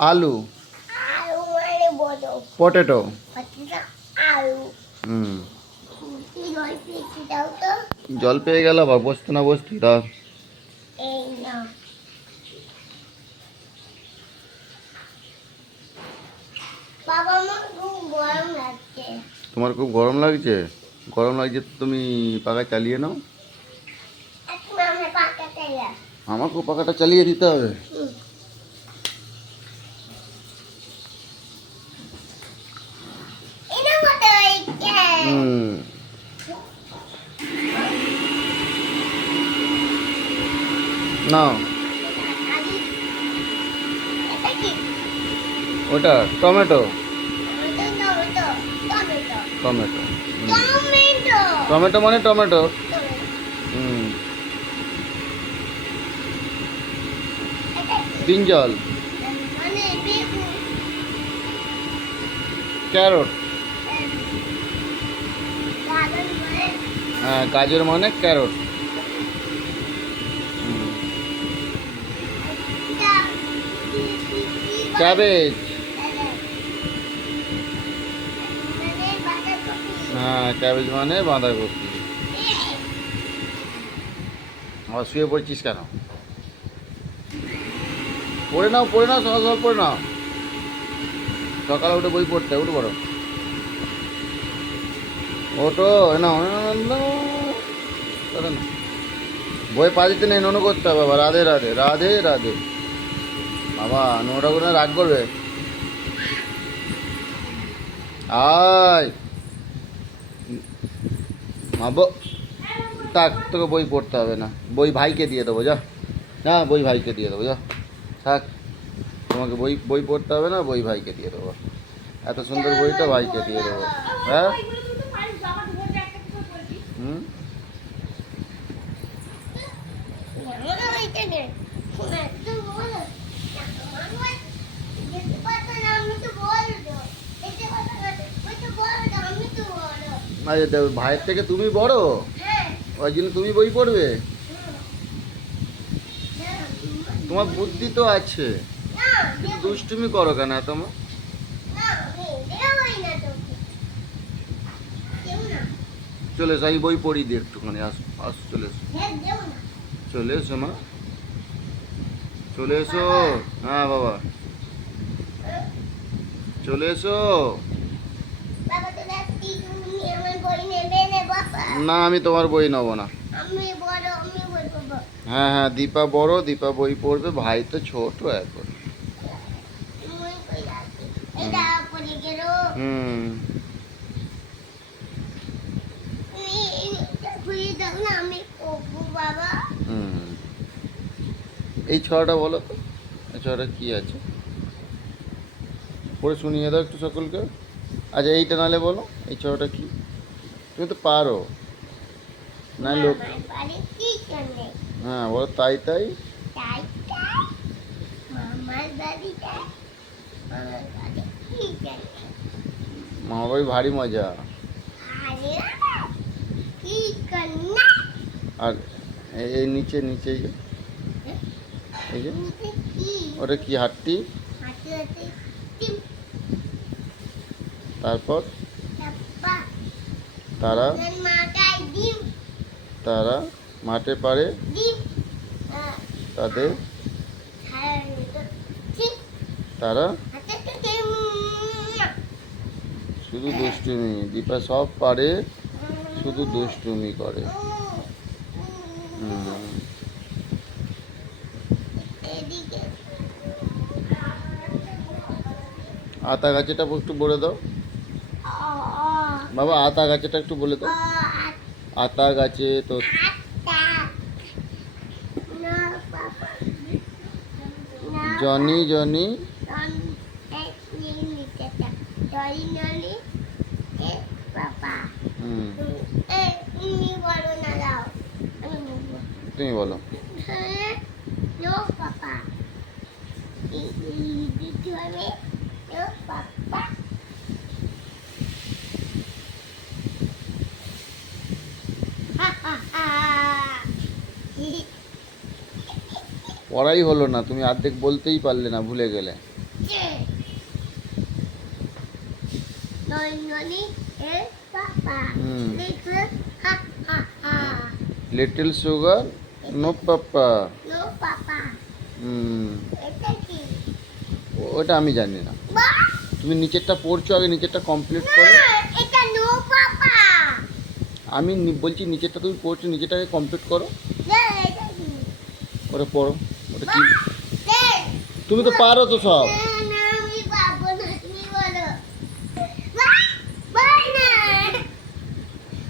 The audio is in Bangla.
আলু? পটেটো? হুম। জল পেয়ে গেল বা বসতে না বসতে লাগছে তোমার খুব গরম লাগছে? গরম লাগছে তুমি পাখা চালিয়ে নাও। আমাকেও পাখাটা চালিয়ে দিতে হবে। কি? ওটা টমেটো। টমেটো টমেটো মানে টমেটো। হুম এটা কি ব্রিঞ্জল। ক্যারট। হ্যাঁ গাজর মানে ক্যারট। ক্যাবেজ। হ্যাঁ ক্যাবেজ মানে বাঁধাকপি। আবার শুয়ে পড়ছিস কেন? পড়ে নাও পড়ে নাও, সকাল সকাল পড়ে নাও। সকালে উঠে বই পড়তে, উঠে পড়ো। ওটো নাও। বই পা দিতে নেই, ননু করতে হবে বাবা রাধে রাধে রাধে রাধে। বাবা, নোটা করে রাগ করবে। আয়। মাবো থাক, তোকে বই পড়তে হবে না। বই ভাইকে দিয়ে দেবো, যা। না বই ভাইকে দিয়ে দেবো, যা। থাক তোমাকে বই বই পড়তে হবে না বই ভাইকে দিয়ে দেবো। এত সুন্দর বইটা ভাইকে দিয়ে দেবো। হ্যাঁ? হুম? ভাইয়ের থেকে তুমি বড়? হ্যাঁ। ওই জন্য তুমি বই পড়বে? তোমার বুদ্ধি তো আছে। দুষ্টুমি করো কেন তোমার চলে এসো, আমি বই পড়ি দিই একটুখানি। আস আস, চলে এসো। চলে এসো, মা। চলে এসো। হ্যাঁ বাবা। চলে এসো। না, আমি তোমার বই নেব না আমি বড় আমি বই পাবো হ্যাঁ হ্যাঁ দীপা বড় দীপা বই পড়বে ভাই তো ছোট এখন। হুম। এই ছড়াটা বলো তো এই ছড়াটা কি আছে? পড়ে শুনিয়ে দাও একটু সকলকে। আচ্ছা এইটা নালে বলো এই ছড়াটা কি? তুমি তো পারো। না লোক আমার বাড়ি কি করলে হ্যাঁ বলো তাই তাই তাই তাই মামার বাড়িটা আমার বাড়ি কি করলে মামা বাড়ি ভারী মজা আরে কি করলে আর এই- এই নিচে নিচে এই যে এই যে নিচে কি ওটা কি হাটটি হাতে হাতে টিম তারপর চাপ্পা তারা মাথায় ডিম তারা মাঠে পারে ডিম আহ, তাদের তারা শুধু দুষ্টুমি, দীপা সব পারে, শুধু দুষ্টুমি করে। আতা গাছেটা একটু বলে দাও। বাবা, আতা গাছেটা একটু বলে দাও। আতা গাছে তো আটা না বাবা না জনি জনি। তুমি বলো। না দাও আমি বলব তুমি বলো হ্যাঁ নো বাবা দিতে হবে নো বাবা হা হা হা পড়াই হলো না, তুমি অর্ধেক বলতেই পারলে না, ভুলে গেলে। লিটল সুগার নো পাপা ওটা আমি জানি না। তুমি নিচেরটা পড়ছো, আগে নিচেরটা কমপ্লিট করো। আমি বলছি, নিচেরটা তুমি পড়ছো, নিচেরটাকে কমপ্লিট করো। ওটা পড়ো। তুমি তো পারো তো সব।